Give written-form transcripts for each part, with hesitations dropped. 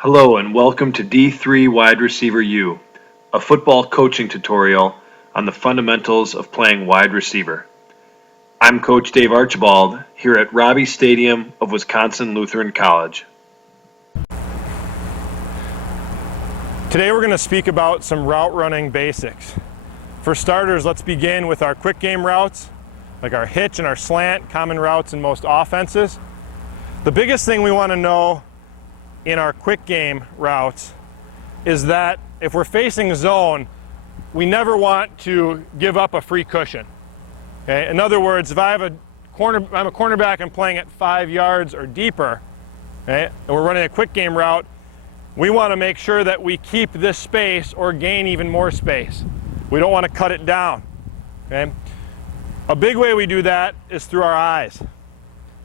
Hello and welcome to D3 Wide Receiver U, a football coaching tutorial on the fundamentals of playing wide receiver. I'm Coach Dave Archibald here at Robbie Stadium of Wisconsin Lutheran College. Today we're going to speak about some route running basics. For starters, let's begin with our quick game routes, like our hitch and our slant, common routes in most offenses. The biggest thing we want to know in our quick game routes is that if we're facing zone, we never want to give up a free cushion. Okay? In other words, if I'm a cornerback and playing at 5 yards or deeper, okay, and we're running a quick game route, we want to make sure that we keep this space or gain even more space. We don't want to cut it down. Okay? A big way we do that is through our eyes.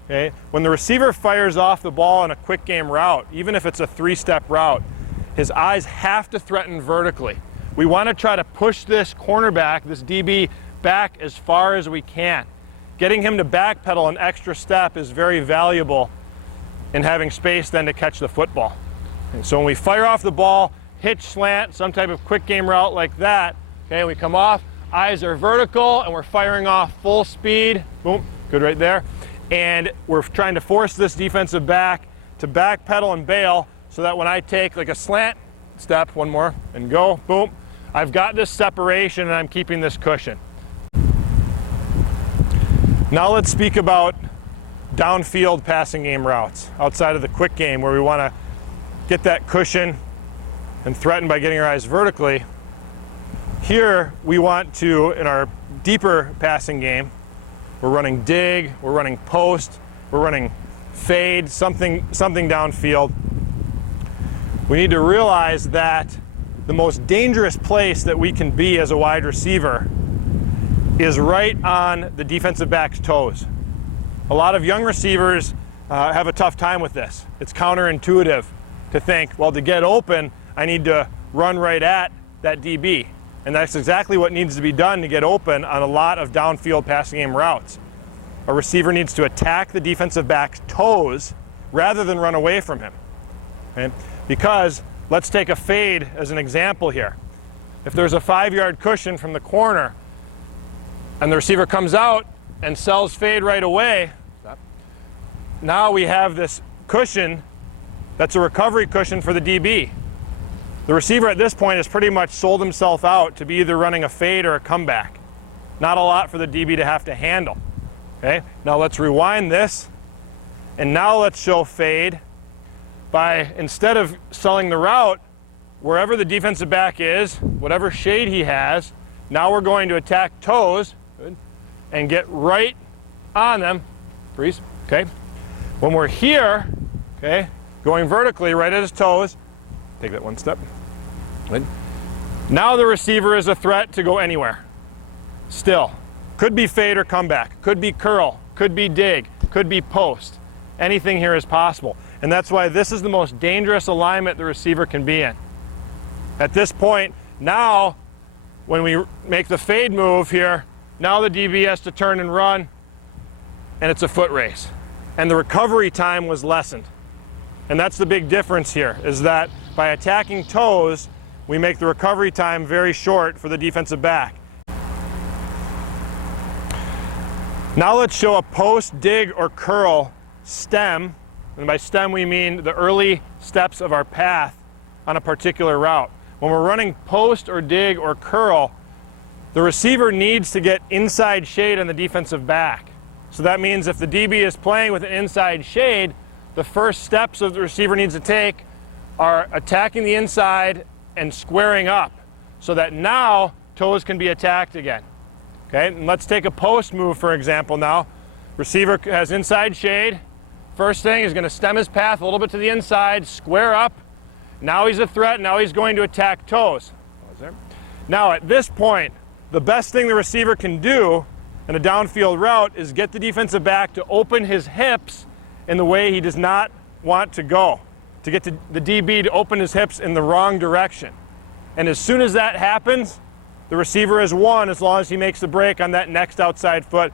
Okay? When the receiver fires off the ball in a quick game route, even if it's a 3-step route, his eyes have to threaten vertically. We want to try to push this cornerback, this DB, back as far as we can. Getting him to backpedal an extra step is very valuable in having space then to catch the football. And so when we fire off the ball, hitch, slant, some type of quick game route like that, okay, we come off, eyes are vertical, and we're firing off full speed. Boom, good right there. And we're trying to force this defensive back to backpedal and bail so that when I take like a slant step, one more, and go, boom, I've got this separation and I'm keeping this cushion. Now let's speak about downfield passing game routes outside of the quick game where we want to get that cushion and threaten by getting our eyes vertically. Here we want to, in our deeper passing game, we're running dig, we're running post, we're running fade, something downfield. We need to realize that the most dangerous place that we can be as a wide receiver is right on the defensive back's toes. A lot of young receivers have a tough time with this. It's counterintuitive to think, well, to get open, I need to run right at that DB. And that's exactly what needs to be done to get open on a lot of downfield passing game routes. A receiver needs to attack the defensive back's toes rather than run away from him. Okay? Because let's take a fade as an example here. If there's a 5-yard cushion from the corner and the receiver comes out and sells fade right away, now we have this cushion that's a recovery cushion for the DB. The receiver at this point has pretty much sold himself out to be either running a fade or a comeback. Not a lot for the DB to have to handle. Okay? Now let's rewind this, and now let's show fade by, instead of selling the route, wherever the defensive back is, whatever shade he has, now we're going to attack toes, good, and get right on them. Freeze. Okay? When we're here, okay, going vertically right at his toes, take that one step. Good. Now the receiver is a threat to go anywhere. Still. Could be fade or comeback. Could be curl. Could be dig. Could be post. Anything here is possible. And that's why this is the most dangerous alignment the receiver can be in. At this point, now, when we make the fade move here, now the DB has to turn and run, and it's a foot race. And the recovery time was lessened. And that's the big difference here, is that by attacking toes, we make the recovery time very short for the defensive back. Now let's show a post, dig, or curl stem. And by stem we mean the early steps of our path on a particular route. When we're running post or dig or curl, the receiver needs to get inside shade on the defensive back. So that means if the DB is playing with an inside shade, the first steps of the receiver needs to take are attacking the inside and squaring up so that now toes can be attacked again. Okay, and let's take a post move for example now. Receiver has inside shade. First thing is going to stem his path a little bit to the inside, square up. Now he's a threat, now he's going to attack toes. Now at this point, the best thing the receiver can do in a downfield route is get the defensive back to open his hips in the way he does not want to go, to get the DB to open his hips in the wrong direction. And as soon as that happens, the receiver has won as long as he makes the break on that next outside foot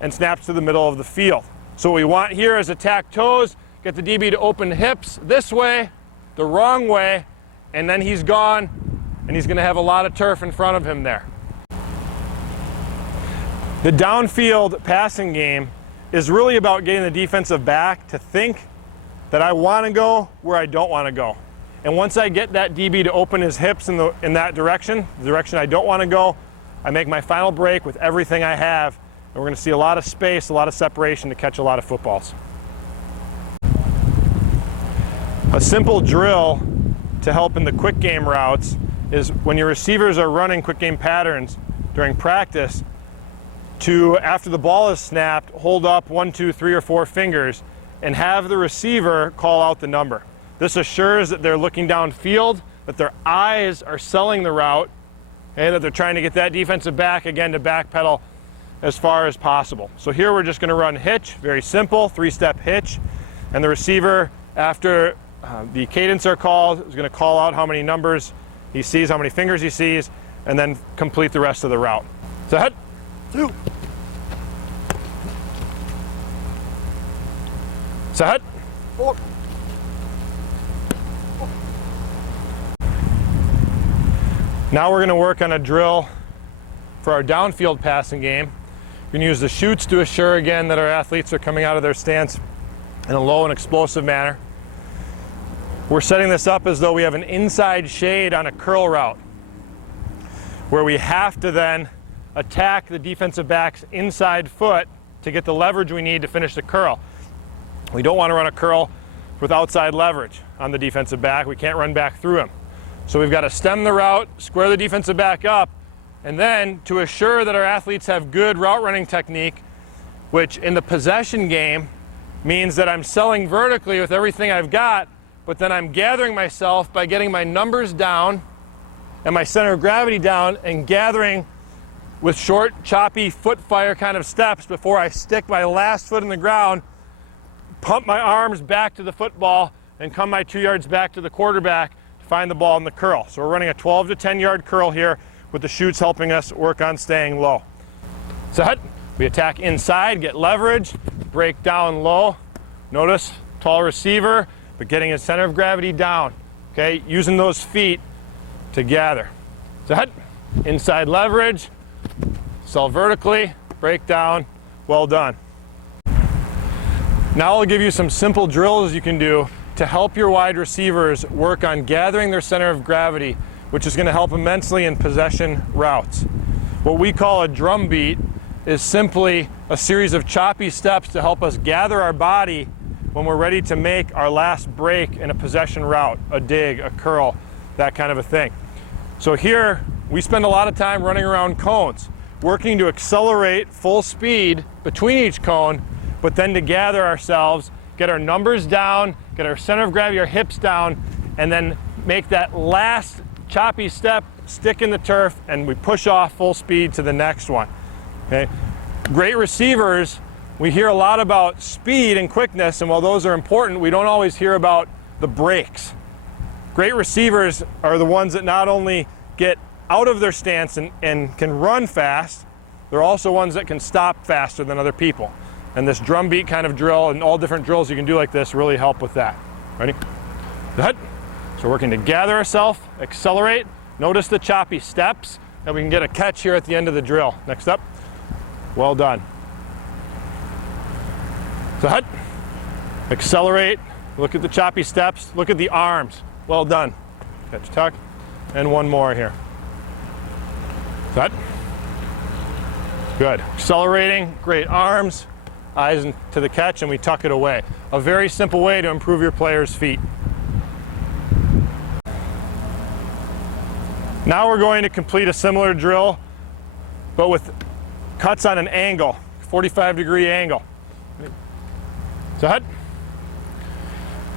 and snaps to the middle of the field. So what we want here is attack toes, get the DB to open hips this way, the wrong way, and then he's gone, and he's going to have a lot of turf in front of him there. The downfield passing game is really about getting the defensive back to think that I want to go where I don't want to go. And once I get that DB to open his hips in that direction, the direction I don't want to go, I make my final break with everything I have, and we're going to see a lot of space, a lot of separation to catch a lot of footballs. A simple drill to help in the quick game routes is when your receivers are running quick game patterns during practice, to, after the ball is snapped, hold up 1, 2, 3, or 4 fingers and have the receiver call out the number. This assures that they're looking downfield, that their eyes are selling the route, and that they're trying to get that defensive back, again, to backpedal as far as possible. So here we're just going to run hitch, very simple, 3-step hitch, and the receiver, after the cadence are called, is going to call out how many numbers he sees, how many fingers he sees, and then complete the rest of the route. Set, 2. Set, 4. Now we're going to work on a drill for our downfield passing game. We're going to use the chutes to assure again that our athletes are coming out of their stance in a low and explosive manner. We're setting this up as though we have an inside shade on a curl route, where we have to then attack the defensive back's inside foot to get the leverage we need to finish the curl. We don't want to run a curl with outside leverage on the defensive back. We can't run back through him. So we've got to stem the route, square the defensive back up, and then to assure that our athletes have good route running technique, which in the possession game means that I'm selling vertically with everything I've got, but then I'm gathering myself by getting my numbers down and my center of gravity down and gathering with short, choppy foot fire kind of steps before I stick my last foot in the ground, pump my arms back to the football, and come my 2 yards back to the quarterback to find the ball in the curl. So we're running a 12 to 10 yard curl here with the chutes helping us work on staying low. Set, we attack inside, get leverage, break down low. Notice, tall receiver, but getting his center of gravity down, okay? Using those feet to gather. Set, inside leverage, sell vertically, break down, well done. Now I'll give you some simple drills you can do to help your wide receivers work on gathering their center of gravity, which is going to help immensely in possession routes. What we call a drum beat is simply a series of choppy steps to help us gather our body when we're ready to make our last break in a possession route, a dig, a curl, that kind of a thing. So here, we spend a lot of time running around cones, working to accelerate full speed between each cone, but then to gather ourselves, get our numbers down, get our center of gravity, our hips down, and then make that last choppy step, stick in the turf, and we push off full speed to the next one. Okay? Great receivers, we hear a lot about speed and quickness, and while those are important, we don't always hear about the breaks. Great receivers are the ones that not only get out of their stance and can run fast, they're also ones that can stop faster than other people. And this drum beat kind of drill and all different drills you can do like this really help with that. Ready? Good. So we're working to gather ourselves, accelerate. Notice the choppy steps, and we can get a catch here at the end of the drill. Next up. Well done. Good. Accelerate. Look at the choppy steps. Look at the arms. Well done. Catch, tuck. And one more here. Good. Good. Accelerating. Great arms. Eyes to the catch, and we tuck it away. A very simple way to improve your player's feet. Now we're going to complete a similar drill, but with cuts on an angle, 45-degree angle. Set.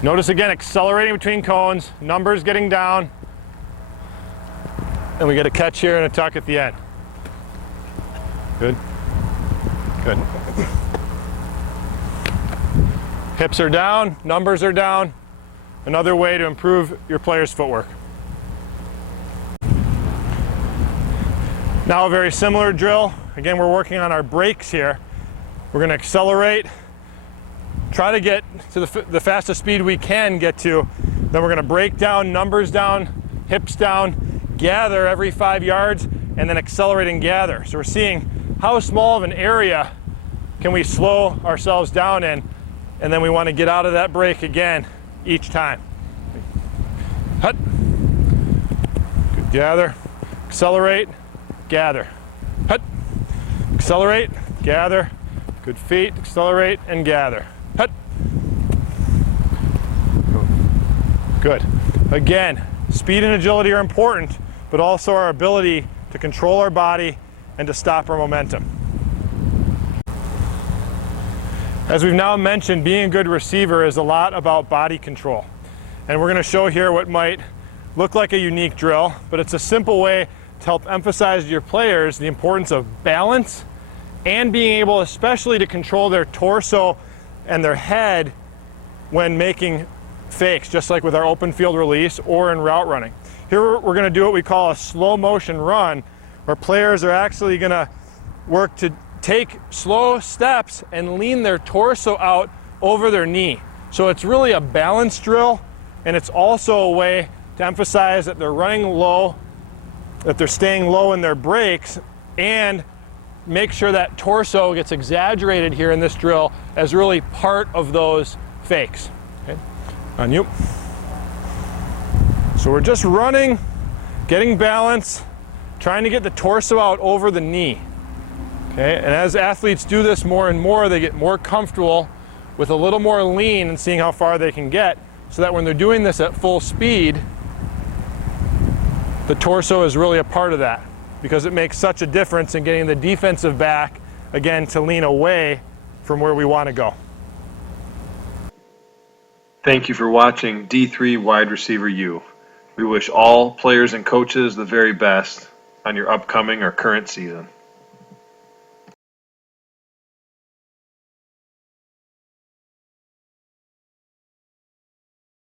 Notice again, accelerating between cones, numbers getting down, and we get a catch here and a tuck at the end. Good. Good. Hips are down, numbers are down. Another way to improve your player's footwork. Now a very similar drill. Again, we're working on our breaks here. We're going to accelerate, try to get to the fastest speed we can get to Then we're going to break down, numbers down, hips down, gather every 5 yards, and then accelerate and gather. So we're seeing how small of an area can we slow ourselves down in, and then we want to get out of that break again each time. Hut. Good. Gather, accelerate, gather. Hut. Accelerate, gather. Good feet, accelerate and gather. Hut. Good. Again, speed and agility are important, but also our ability to control our body and to stop our momentum. As we've now mentioned, being a good receiver is a lot about body control. And we're going to show here what might look like a unique drill, but it's a simple way to help emphasize to your players the importance of balance and being able especially to control their torso and their head when making fakes, just like with our open field release or in route running. Here we're going to do what we call a slow motion run, where players are actually going to work to take slow steps and lean their torso out over their knee. So it's really a balance drill, and it's also a way to emphasize that they're running low, that they're staying low in their breaks, and make sure that torso gets exaggerated here in this drill as really part of those fakes. Okay? On you. So we're just running, getting balance, trying to get the torso out over the knee. Okay? And as athletes do this more and more, they get more comfortable with a little more lean and seeing how far they can get, so that when they're doing this at full speed, the torso is really a part of that, because it makes such a difference in getting the defensive back, again, to lean away from where we want to go. Thank you for watching D3 Wide Receiver U. We wish all players and coaches the very best on your upcoming or current season.